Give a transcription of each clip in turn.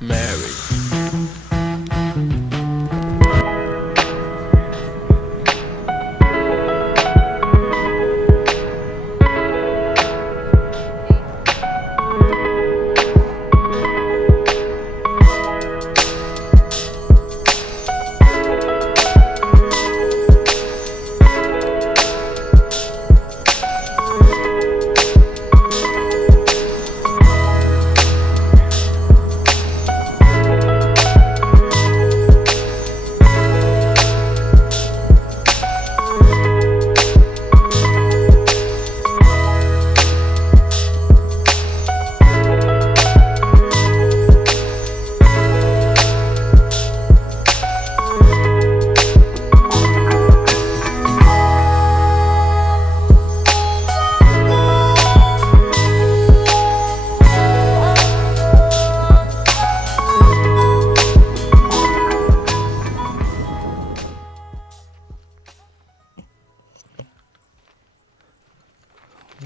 Mary.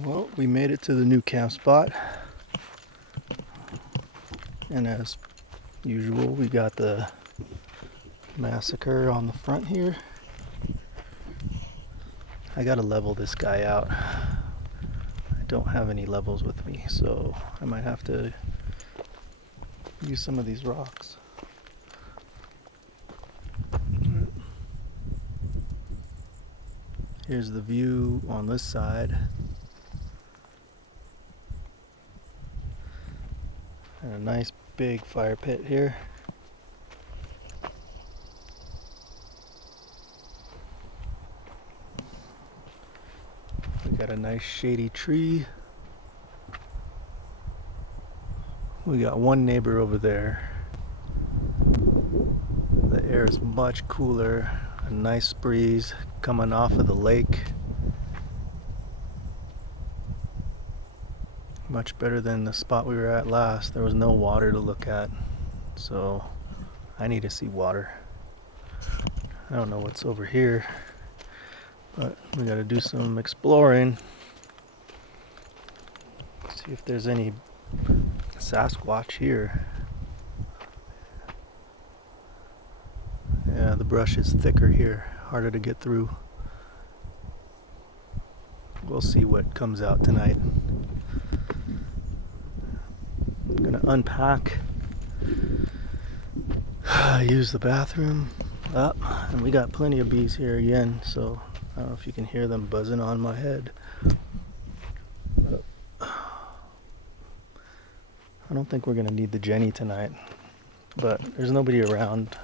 Well, we made it to the new camp spot, and as usual we got the Massacre on the front here. I gotta level this guy out. I don't have any levels with me, so I might have to use some of these rocks. Here's the view on this side. And a nice big fire pit here. We got a nice shady tree. We got one neighbor over there. The air is much cooler. A nice breeze coming off of the lake. Much better than the spot we were at last. There was no water to look at, so I need to see water. I don't know what's over here, but we gotta do some exploring. See if there's any Sasquatch here. Yeah, the brush is thicker here, harder to get through. We'll see what comes out tonight. I'm gonna unpack, use the bathroom up, and we got plenty of bees here again, so I don't know if you can hear them buzzing on my head. I don't think we're gonna need the Jenny tonight, but there's nobody around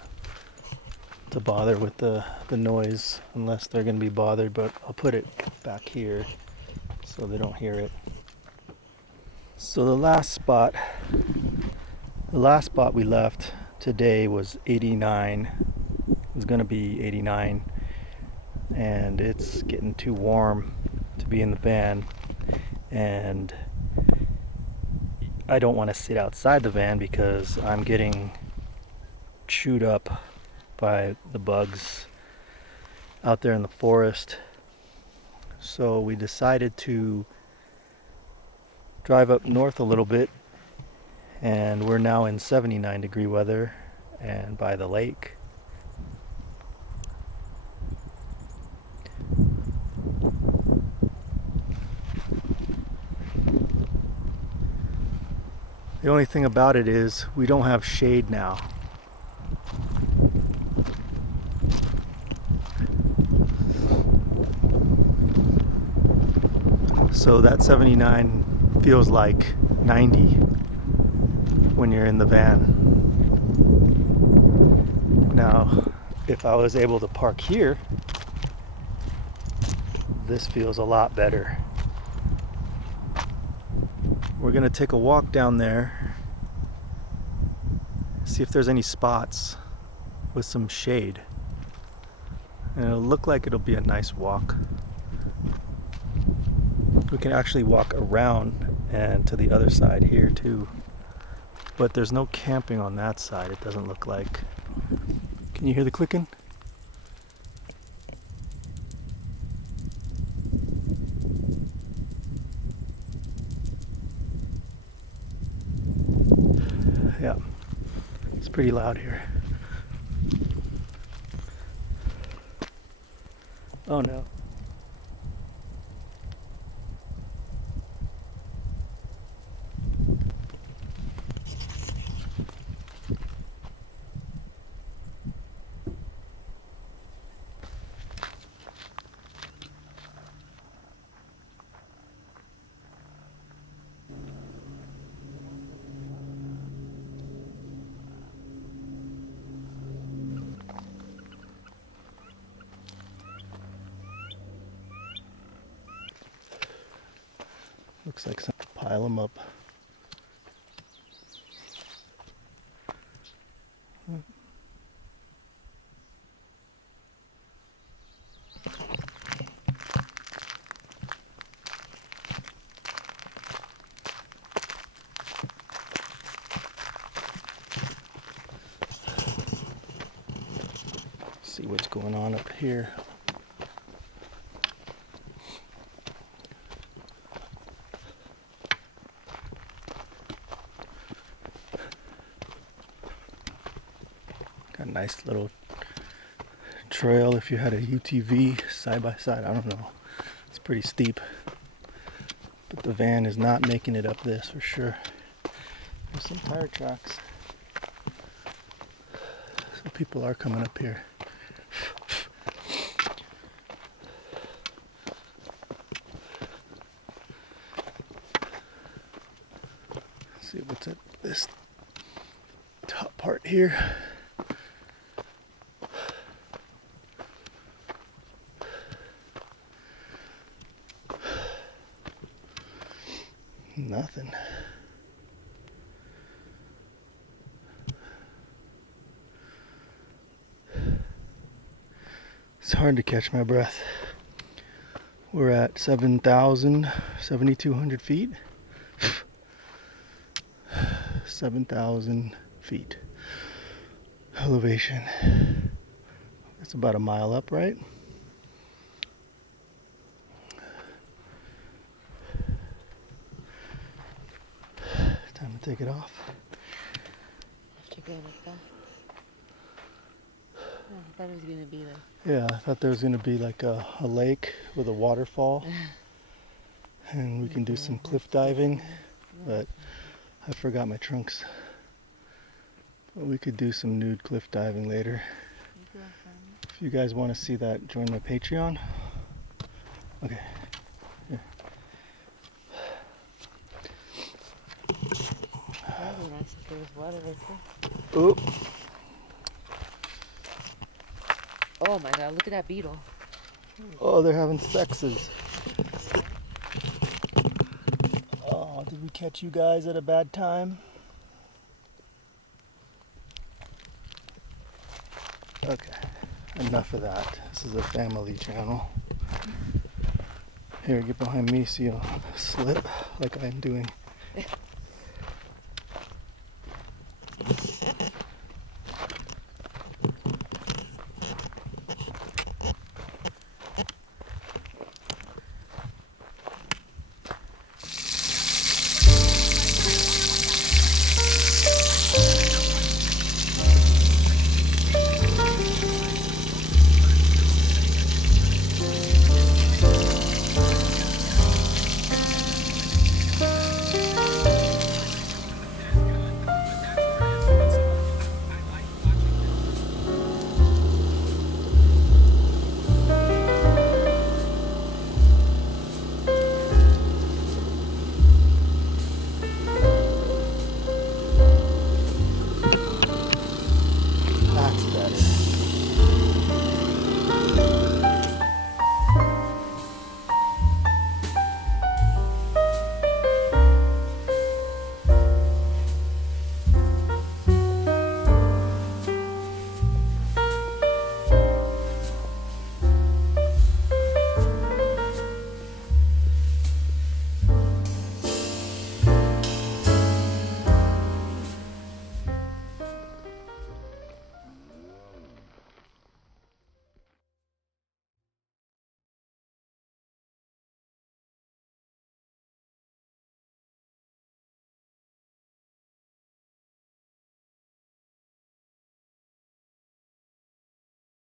to bother with the noise unless they're gonna be bothered, but I'll put it back here so they don't hear it. So the last spot we left today was 89. It was gonna be 89, and it's getting too warm to be in the van, and I don't want to sit outside the van because I'm getting chewed up by the bugs out there in the forest. So we decided to drive up north a little bit, and we're now in 79-degree weather and by the lake. The only thing about it is we don't have shade now. So that 79 feels like 90 when you're in the van. Now, if I was able to park here, this feels a lot better. We're gonna take a walk down there, see if there's any spots with some shade. And it'll look like it'll be a nice walk. We can actually walk around and to the other side here too. But there's no camping on that side, it doesn't look like. Can you hear the clicking? Yeah. It's pretty loud here. Oh no. Looks like some pile them up. See what's going on up here. Got a nice little trail if you had a UTV side by side. I don't know. It's pretty steep. But the van is not making it up this for sure. There's some tire tracks. So people are coming up here. Let's see what's at this top part here. Nothing. It's hard to catch my breath. We're at 7,200 feet. 7,000 feet elevation. That's about a mile up, right? Time to take it off. After going like that. Oh, I thought it was gonna be like. Yeah, I thought there was gonna be like a lake with a waterfall, and we can do some cliff diving, but I forgot my trunks. But we could do some nude cliff diving later. If you guys want to see that, join my Patreon. Okay. Here. That'd be nice if there was water right there. Oop. Oh my god, look at that beetle. Oh, they're having sexes. Oh, did we catch you guys at a bad time? Okay, enough of that. This is a family channel. Here, get behind me so you'll slip like I'm doing.